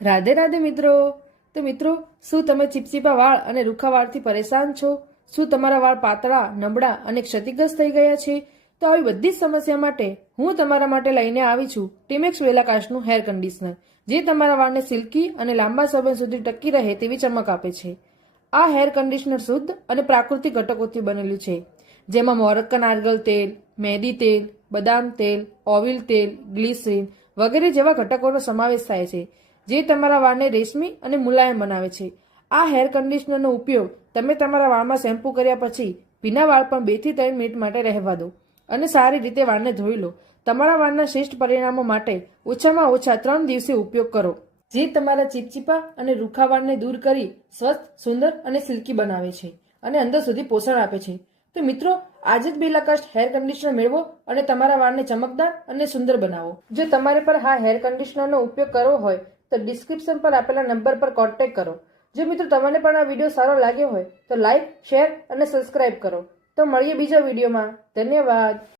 રાધે રાધે મિત્રો। તો મિત્રો, શું તમે ચીપચીપા વાળ અને રૂખા વાળથી પરેશાન છો? શું તમારા વાળ પાતળા, નબળા અને ક્ષતિગ્રસ્ત થઈ ગયા છે? તો આવી બધી જ સમસ્યા માટે હું તમારા માટે લઈને આવી છું ટીમેક્સ વેલાકાસ્ટનું હેર કન્ડિશનર, જે તમારા વાળને સિલ્કી અને લાંબા સમય સુધી ટકી રહે તેવી ચમક આપે છે। આ હેર કન્ડિશનર શુદ્ધ અને પ્રાકૃતિક ઘટકોથી બનેલું છે, જેમાં મોરક્કન આર્ગલ તેલ, મહેંદી તેલ, બદામ તેલ, ઓવિલ તેલ, ગ્લિસરીન વગેરે જેવા ઘટકોનો સમાવેશ થાય છે, જે તમારા વાળને રેશમી અને મુલાયમ બનાવે છે। આ હેર કન્ડિશનરનો ઉપયોગ તમે તમારા વાળમાં શેમ્પૂ કર્યા પછી ભીના વાળ પણ 2 થી 3 મિનિટ માટે રહેવા દો અને સારી રીતે વાળને ધોઈ લો। તમારા વાળના શ્રેષ્ઠ પરિણામો માટે ઓછામાં ઓછા 3 દિવસે ઉપયોગ કરો, જે તમારા ચીપચીપા અને રૂખા વાળને દૂર કરી સ્વસ્થ, સુંદર અને સિલ્કી બનાવે છે અને અંદર સુધી પોષણ આપે છે। તો મિત્રો, આજે જ બેલાકાસ્ટ હેર કન્ડિશનર મેળવો અને તમારા વાળને ચમકદાર અને સુંદર બનાવો। જો તમારે પર આ હેર કન્ડિશનરનો ઉપયોગ કરવો હોય તો ડિસ્ક્રિપ્શન પર આપેલા નંબર પર કોન્ટેક્ટ કરો। જો મિત્રો તમને પણ આ વિડીયો સારો લાગ્યો હોય તો લાઈક, શેર અને સબસ્ક્રાઇબ કરો। તો મળીએ બીજા વિડીયોમાં। ધન્યવાદ।